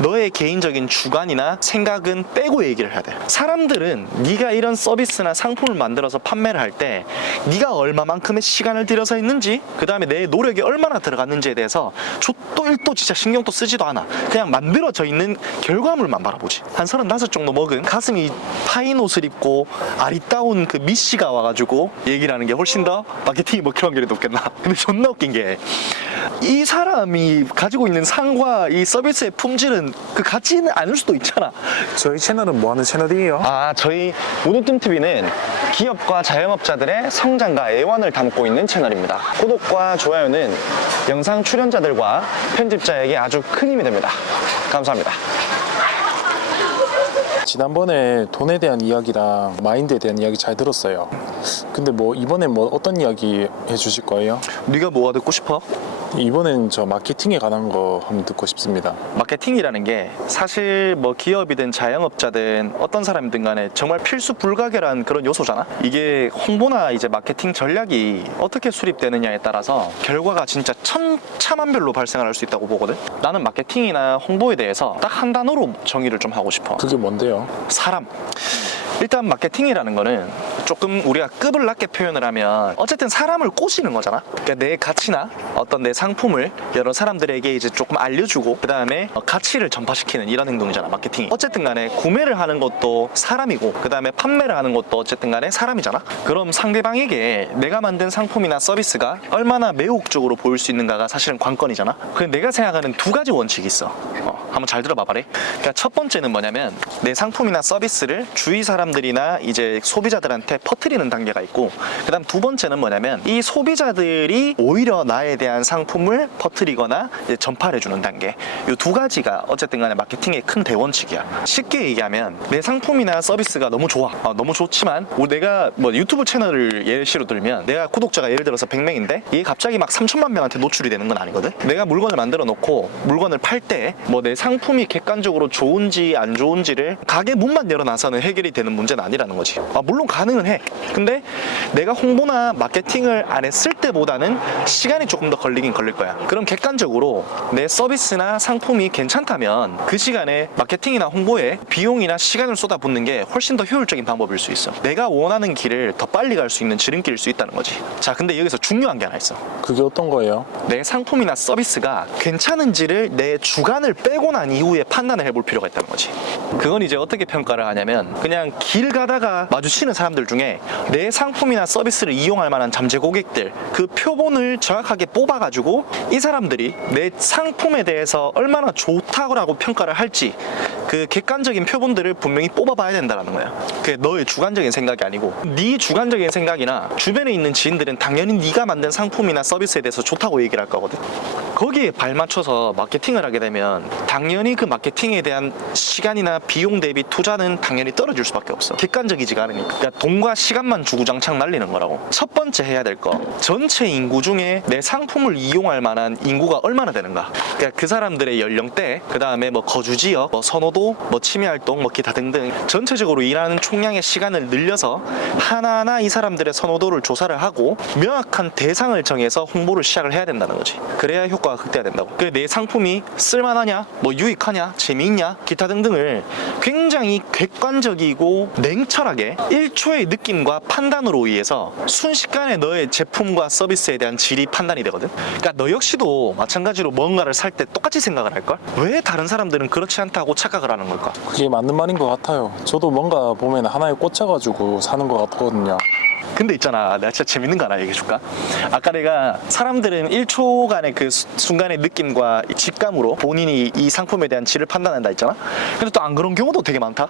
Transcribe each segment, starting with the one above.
너의 개인적인 주관이나 생각은 빼고 얘기를 해야 돼. 사람들은 네가 이런 서비스나 상품을 만들어서 판매를 할 때 네가 얼마만큼의 시간을 들여서 했는지, 그 다음에 내 노력이 얼마나 들어갔는지에 대해서 족도 1도 진짜 신경도 쓰지도 않아. 그냥 만들어져 있는 결과물만 바라보지. 한 35 정도 먹은 가슴이 파인 옷을 입고 아리따운 그 미씨가 와가지고 얘기를 하는 게 훨씬 더 마케팅이 먹힐 확률이 높겠나. 근데 존나 웃긴 게 이 사람이 가지고 있는 상과 이 서비스의 품질은 그 같지는 않을 수도 있잖아. 저희 채널은 뭐 하는 채널이에요? 저희 우노뚱TV는 기업과 자영업자들의 성장과 애환을 담고 있는 채널입니다. 구독과 좋아요는 영상 출연자들과 편집자에게 아주 큰 힘이 됩니다. 감사합니다. 지난번에 돈에 대한 이야기랑 마인드에 대한 이야기 잘 들었어요. 근데 뭐 이번엔 뭐 어떤 이야기 해주실 거예요? 네가 뭐가 듣고 싶어? 이번엔 저 마케팅에 관한 거 한번 듣고 싶습니다. 마케팅이라는 게 사실 뭐 기업이든 자영업자든 어떤 사람이든 간에 정말 필수 불가결한 그런 요소잖아. 이게 홍보나 이제 마케팅 전략이 어떻게 수립되느냐에 따라서 결과가 진짜 천차만별로 발생할 수 있다고 보거든. 나는 마케팅이나 홍보에 대해서 딱 한 단어로 정의를 좀 하고 싶어. 그게 뭔데요? 사람. 일단 마케팅이라는 거는 조금 우리가 급을 낮게 표현을 하면 어쨌든 사람을 꼬시는 거잖아. 그러니까 내 가치나 어떤 내 상품을 여러 사람들에게 이제 조금 알려주고 그 다음에 가치를 전파시키는 이런 행동이잖아, 마케팅이. 어쨌든 간에 구매를 하는 것도 사람이고 그 다음에 판매를 하는 것도 어쨌든 간에 사람이잖아. 그럼 상대방에게 내가 만든 상품이나 서비스가 얼마나 매혹적으로 보일 수 있는가가 사실은 관건이잖아. 그래서 내가 생각하는 두 가지 원칙이 있어. 한번 잘 들어봐봐래. 그러니까 첫 번째는 뭐냐면 내 상품이나 서비스를 주위 사람들이나 이제 소비자들한테 퍼뜨리는 단계가 있고, 그 다음 두 번째는 뭐냐면 이 소비자들이 오히려 나에 대한 상품을 퍼뜨리거나 이제 전파를 해주는 단계. 이 두 가지가 어쨌든 간에 마케팅의 큰 대원칙이야. 쉽게 얘기하면 내 상품이나 서비스가 너무 좋아. 너무 좋지만 내가 뭐 유튜브 채널을 예시로 들면 내가 구독자가 예를 들어서 100명인데 이게 갑자기 막 3천만 명한테 노출이 되는 건 아니거든. 내가 물건을 만들어 놓고 물건을 팔 때 뭐 내 상품이 객관적으로 좋은지 안 좋은지를 가게 문만 열어놔서는 해결이 되는 문제는 아니라는 거지. 물론 가능은 해. 근데 내가 홍보나 마케팅을 안 했을 때보다는 시간이 조금 더 걸리긴 걸릴 거야. 그럼 객관적으로 내 서비스나 상품이 괜찮다면 그 시간에 마케팅이나 홍보에 비용이나 시간을 쏟아붓는 게 훨씬 더 효율적인 방법일 수 있어. 내가 원하는 길을 더 빨리 갈 수 있는 지름길일 수 있다는 거지. 자, 근데 여기서 중요한 게 하나 있어. 그게 어떤 거예요? 내 상품이나 서비스가 괜찮은지를 내 주관을 빼고 난 이후에 판단을 해볼 필요가 있다는 거지. 그건 이제 어떻게 평가를 하냐면 그냥 길 가다가 마주치는 사람들 중에 내 상품이나 서비스를 이용할 만한 잠재 고객들, 그 표본을 정확하게 뽑아가지고 이 사람들이 내 상품에 대해서 얼마나 좋다고 평가를 할지 그 객관적인 표본들을 분명히 뽑아봐야 된다는 거야. 그게 너의 주관적인 생각이 아니고 네 주관적인 생각이나 주변에 있는 지인들은 당연히 네가 만든 상품이나 서비스에 대해서 좋다고 얘기를 할 거거든. 거기에 발맞춰서 마케팅을 하게 되면 당연히 그 마케팅에 대한 시간이나 비용 대비 투자는 당연히 떨어질 수밖에 없어. 객관적이지가 않으니까. 그러니까 돈과 시간만 주구장창 날리는 거라고. 첫 번째 해야 될 거, 전체 인구 중에 내 상품을 이용할 만한 인구가 얼마나 되는가. 그러니까 그 사람들의 연령대, 그 다음에 뭐 거주지역, 뭐 선호도, 뭐 취미활동, 뭐 기타 등등 전체적으로 일하는 총량의 시간을 늘려서 하나하나 이 사람들의 선호도를 조사를 하고 명확한 대상을 정해서 홍보를 시작을 해야 된다는 거지. 그래야 효과가 극대화된다고. 그래, 내 상품이 쓸만하냐, 뭐 유익하냐, 재미있냐, 기타 등등을 굉장히 객관적이고 냉철하게 1초의 느낌과 판단으로 의해서 순식간에 너의 제품과 서비스에 대한 질이 판단이 되거든. 그러니까 너 역시도 마찬가지로 뭔가를 살 때 똑같이 생각을 할걸? 왜 다른 사람들은 그렇지 않다고 착각을 하는 걸까? 그게 맞는 말인 것 같아요. 저도 뭔가 보면 하나에 꽂혀가지고 사는 것 같거든요. 근데 있잖아, 내가 진짜 재밌는 거 하나 얘기해줄까? 아까 내가 사람들은 1초간의 그 순간의 느낌과 직감으로 본인이 이 상품에 대한 질을 판단한다 했잖아? 근데 또 안 그런 경우도 되게 많다?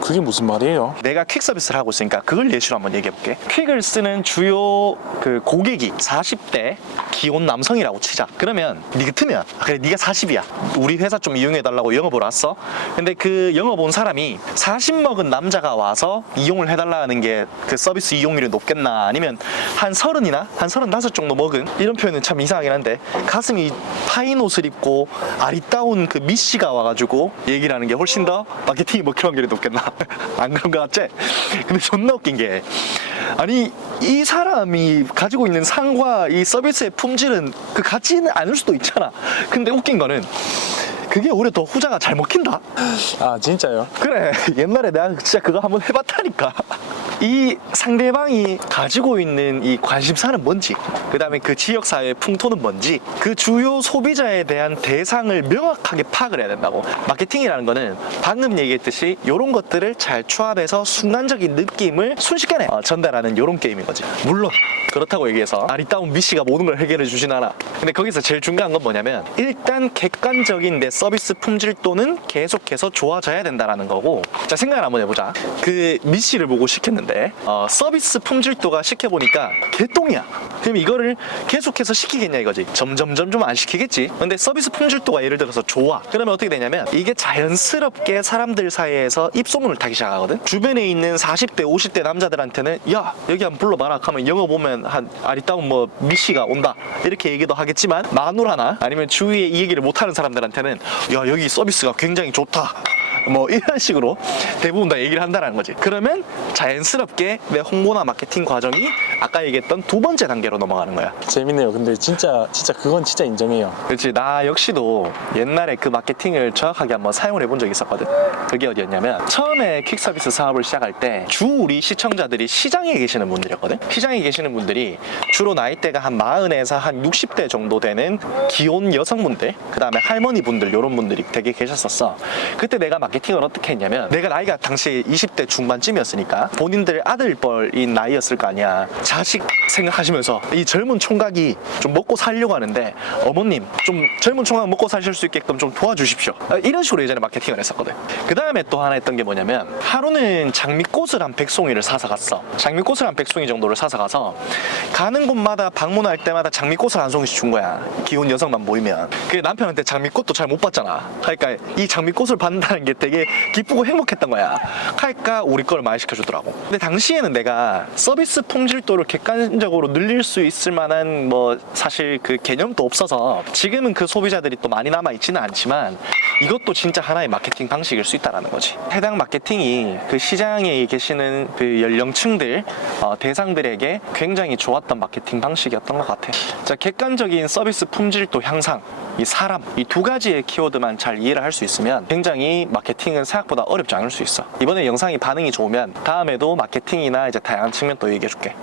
그게 무슨 말이에요? 내가 퀵 서비스를 하고 있으니까 그걸 예시로 한번 얘기해볼게. 퀵을 쓰는 주요 그 고객이 40대 기혼 남성이라고 치자. 그러면 네 같으면 그래, 네가 40이야. 우리 회사 좀 이용해달라고 영업을 왔어. 근데 그 영업 온 사람이 40 먹은 남자가 와서 이용을 해달라는 게 그 서비스 이용률이 높겠나? 아니면 한 30이나 한 35 정도 먹은, 이런 표현은 참 이상하긴 한데 가슴이 파인 옷을 입고 아리따운 그 미씨가 와가지고 얘기를 하는 게 훨씬 더 마케팅이 먹힐 확률이 높겠나? 안 그런 거 같지? 근데 존나 웃긴 게, 아니 이 사람이 가지고 있는 상과 이 서비스의 품질은 그 같지는 않을 수도 있잖아. 근데 웃긴 거는 그게 오히려 더 후자가 잘 먹힌다. 아 진짜요? 그래, 옛날에 내가 진짜 그거 한번 해봤다니까. 이 상대방이 가지고 있는 이 관심사는 뭔지, 그 다음에 그 지역사회의 풍토는 뭔지, 그 주요 소비자에 대한 대상을 명확하게 파악을 해야 된다고. 마케팅이라는 거는 방금 얘기했듯이 이런 것들을 잘 조합해서 순간적인 느낌을 순식간에 전달하는 이런 게임인 거지. 물론 그렇다고 얘기해서 아리따운 미씨가 모든 걸 해결해 주진 않아. 근데 거기서 제일 중요한 건 뭐냐면, 일단 객관적인 내 서비스 품질도는 계속해서 좋아져야 된다라는 거고. 자, 생각을 한번 해보자. 그 미씨를 보고 시켰는데 서비스 품질도가 시켜보니까 개똥이야. 그럼 이거를 계속해서 시키겠냐 이거지. 점점 안 시키겠지. 근데 서비스 품질도가 예를 들어서 좋아. 그러면 어떻게 되냐면, 이게 자연스럽게 사람들 사이에서 입소문을 타기 시작하거든. 주변에 있는 40대 50대 남자들한테는 야, 여기 한번 불러봐라 하면 영어 보면 한 아리따운 뭐 미씨가 온다 이렇게 얘기도 하겠지만, 마누라나 아니면 주위에 이 얘기를 못하는 사람들한테는 야, 여기 서비스가 굉장히 좋다 뭐 이런 식으로 대부분 다 얘기를 한다는 거지. 그러면 자연스럽게 내 홍보나 마케팅 과정이 아까 얘기했던 두 번째 단계로 넘어가는 거야. 재밌네요. 근데 진짜 그건 진짜 인정해요. 그렇지. 나 역시도 옛날에 그 마케팅을 정확하게 한번 사용을 해본 적이 있었거든. 그게 어디였냐면, 처음에 퀵 서비스 사업을 시작할 때 주 우리 시청자들이 시장에 계시는 분들이었거든. 시장에 계시는 분들이 주로 나이대가 한 40에서 한 60대 정도 되는 기혼 여성분들, 그 다음에 할머니분들, 이런 분들이 되게 계셨었어. 그때 내가 마케팅을 어떻게 했냐면, 내가 나이가 당시 20대 중반쯤이었으니까 본인들 아들뻘인 나이였을 거 아니야. 자식 생각하시면서 이 젊은 총각이 좀 먹고 살려고 하는데, 어머님 좀 젊은 총각 먹고 사실 수 있게끔 좀 도와주십시오. 이런 식으로 예전에 마케팅을 했었거든. 그 다음에 또 하나 했던 게 뭐냐면, 하루는 장미꽃을 한 100송이를 사서 갔어. 장미꽃을 한 100송이 정도를 사서 가서 가는 곳마다 방문할 때마다 장미꽃을 한 송이씩 준 거야. 기혼 여성만 모이면. 그 남편한테 장미꽃도 잘 못 받잖아. 그러니까 이 장미꽃을 받는다는 게 되게 기쁘고 행복했던 거야. 그러니까 우리 걸 많이 시켜주더라고. 근데 당시에는 내가 서비스 품질도를 객관적으로 늘릴 수 있을 만한 뭐 사실 그 개념도 없어서, 지금은 그 소비자들이 또 많이 남아있지는 않지만 이것도 진짜 하나의 마케팅 방식일 수 있다는 거지. 해당 마케팅이 그 시장에 계시는 그 연령층들 대상들에게 굉장히 좋았던 마케팅 방식이었던 것 같아. 자, 객관적인 서비스 품질도 향상, 이 사람, 이 두 가지의 키워드만 잘 이해를 할 수 있으면 굉장히 마케팅은 생각보다 어렵지 않을 수 있어. 이번에 영상이 반응이 좋으면 다음에도 마케팅이나 이제 다양한 측면 또 얘기해 줄게.